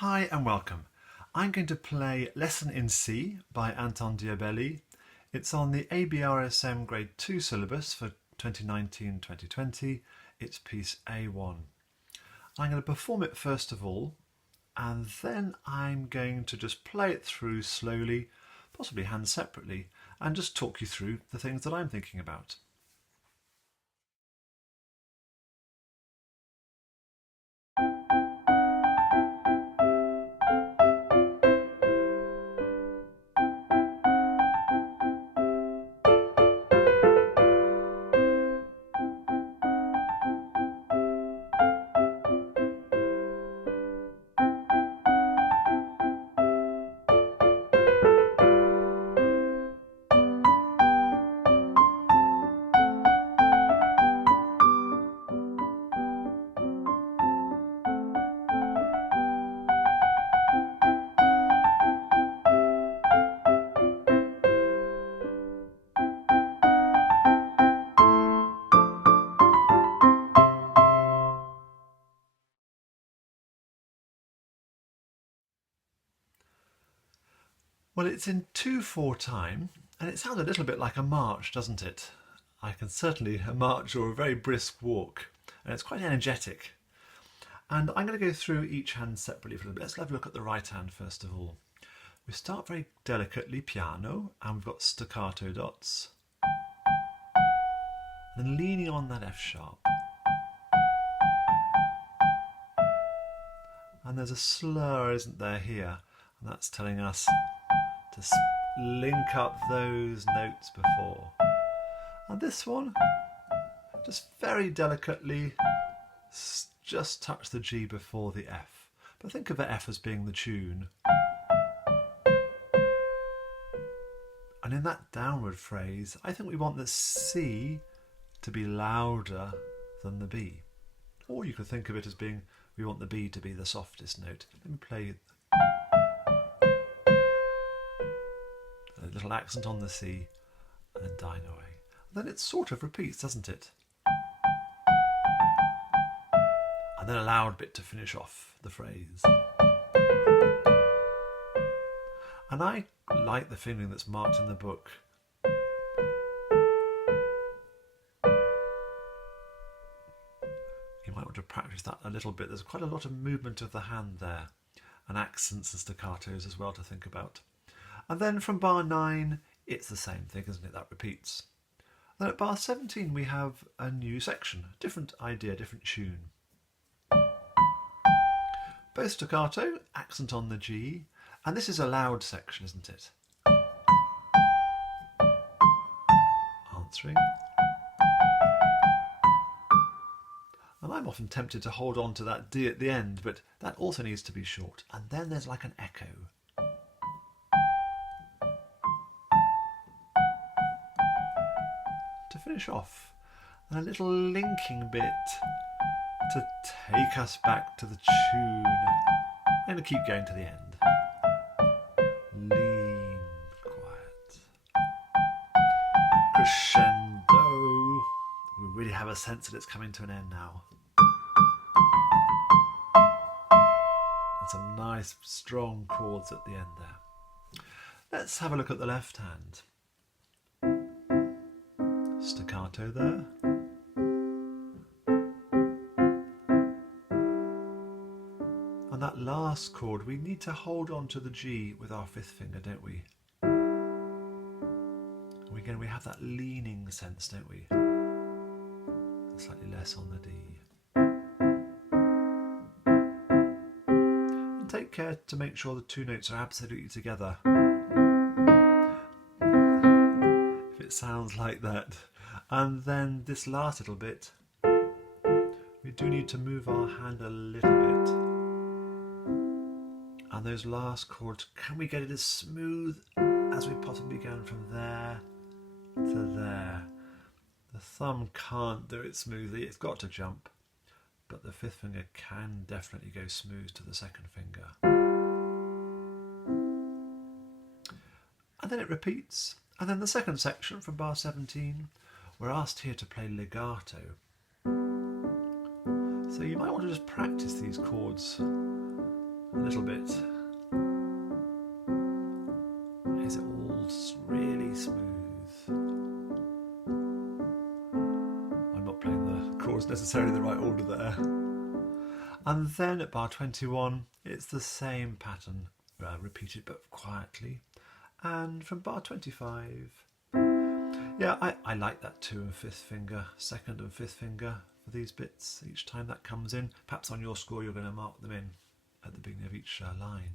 Hi and welcome. I'm going to play Lesson in C by Anton Diabelli. It's on the ABRSM Grade 2 syllabus for 2019-2020. It's piece A1. I'm going to perform it first of all, and then I'm going to just play it through slowly, possibly hands separately, and just talk you through the things that I'm thinking about. Well, it's in 2/4 time, and it sounds a little bit like a march, doesn't it? I can certainly a march or a very brisk walk, and it's quite energetic. And I'm going to go through each hand separately for a little bit. Let's have a look at the right hand first of all. We start very delicately piano, and we've got staccato dots. And then leaning on that F sharp. And there's a slur, isn't there, here? And that's telling us to link up those notes before. And this one, just very delicately, just touch the G before the F. But think of the F as being the tune. And in that downward phrase, I think we want the C to be louder than the B. Or you could think of it as being, we want the B to be the softest note. Let me play a little accent on the C and then dying away. And then it sort of repeats, doesn't it? And then a loud bit to finish off the phrase. And I like the feeling that's marked in the book. You might want to practice that a little bit. There's quite a lot of movement of the hand there, and accents and staccatos as well to think about. And then from bar 9, it's the same thing, isn't it? That repeats. Then at bar 17 we have a new section, different idea, different tune. Both staccato, accent on the G, and this is a loud section, isn't it? Answering. And I'm often tempted to hold on to that D at the end, but that also needs to be short. And then there's like an echo. To finish off, and a little linking bit to take us back to the tune. I'm going to keep going to the end. Lean, quiet. Crescendo. We really have a sense that it's coming to an end now. And some nice strong chords at the end there. Let's have a look at the left hand. Staccato there. And that last chord, we need to hold on to the G with our 5th finger, don't we? Again, we have that leaning sense, don't we? Slightly less on the D. And take care to make sure the two notes are absolutely together. If it sounds like that. And then this last little bit, we do need to move our hand a little bit. And those last chords, can we get it as smooth as we possibly can from there to there? The thumb can't do it smoothly, it's got to jump. But the 5th finger can definitely go smooth to the 2nd finger. And then it repeats. And then the second section from bar 17, we're asked here to play legato. So you might want to just practice these chords a little bit. Is it all really smooth? I'm not playing the chords necessarily in the right order there. And then at bar 21, it's the same pattern, repeated but quietly. And from bar 25, yeah, I like that 2 and 5th finger, 2nd and 5th finger for these bits each time that comes in. Perhaps on your score you're going to mark them in at the beginning of each line.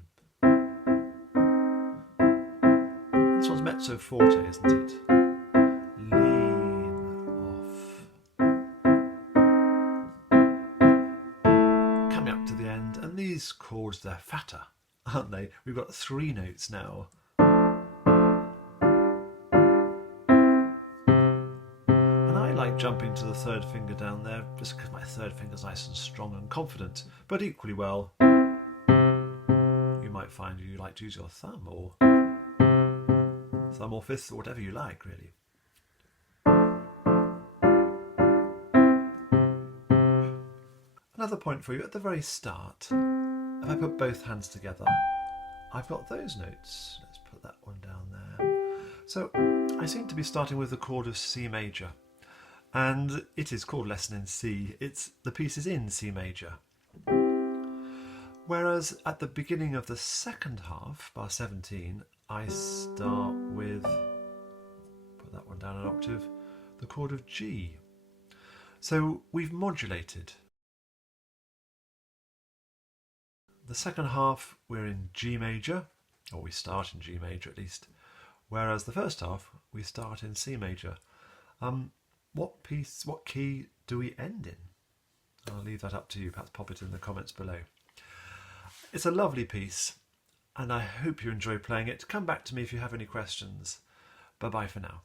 This one's mezzo forte, isn't it? Lean off. Coming up to the end, and these chords, they're fatter, aren't they? We've got 3 notes now. And I like jumping to the 3rd finger down there just because my 3rd finger's nice and strong and confident, but equally well, you might find you like to use your thumb or 5th, or whatever you like, really. Another point for you at the very start, if I put both hands together, I've got those notes. Let's put that one down there. So I seem to be starting with the chord of C major, and it is called Lesson in C. The piece is in C major. Whereas at the beginning of the 2nd half, bar 17, I start with, put that one down an octave, the chord of G. So we've modulated. The 2nd half we're in G major, or we start in G major at least, whereas the 1st half we start in C major. What key do we end in? I'll leave that up to you, perhaps pop it in the comments below. It's a lovely piece, and I hope you enjoy playing it. Come back to me if you have any questions. Bye-bye for now.